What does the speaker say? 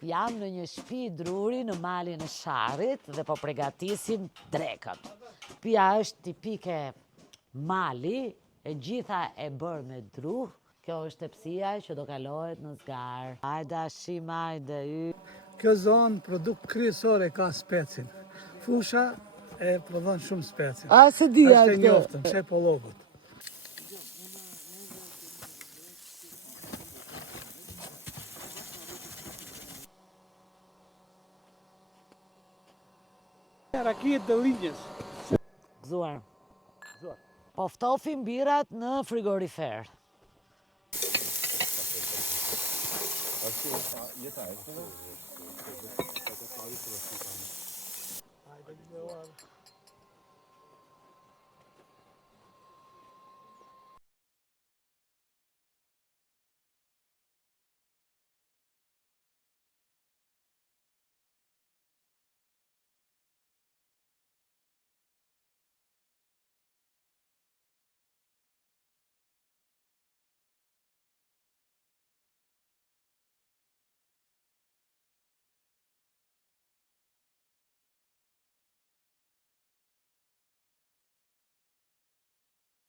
Jam në një shtëpi druri në malin e Sharrit dhe po përgatisim drekën. Shtëpia është tipike mali, e gjitha e bërë me dru. Kjo është tepsia që do kalohet në zgar. Hajde ashim, hajde y. Kjo zonë produkt kryesore ka specin. Fusha e prodhon shumë specin. A se dia Është e këtë? njoftën, shepollogut. Rakiet dhe linjës. Gëzuar. Po ftofim birat në frigorifer. Hajde,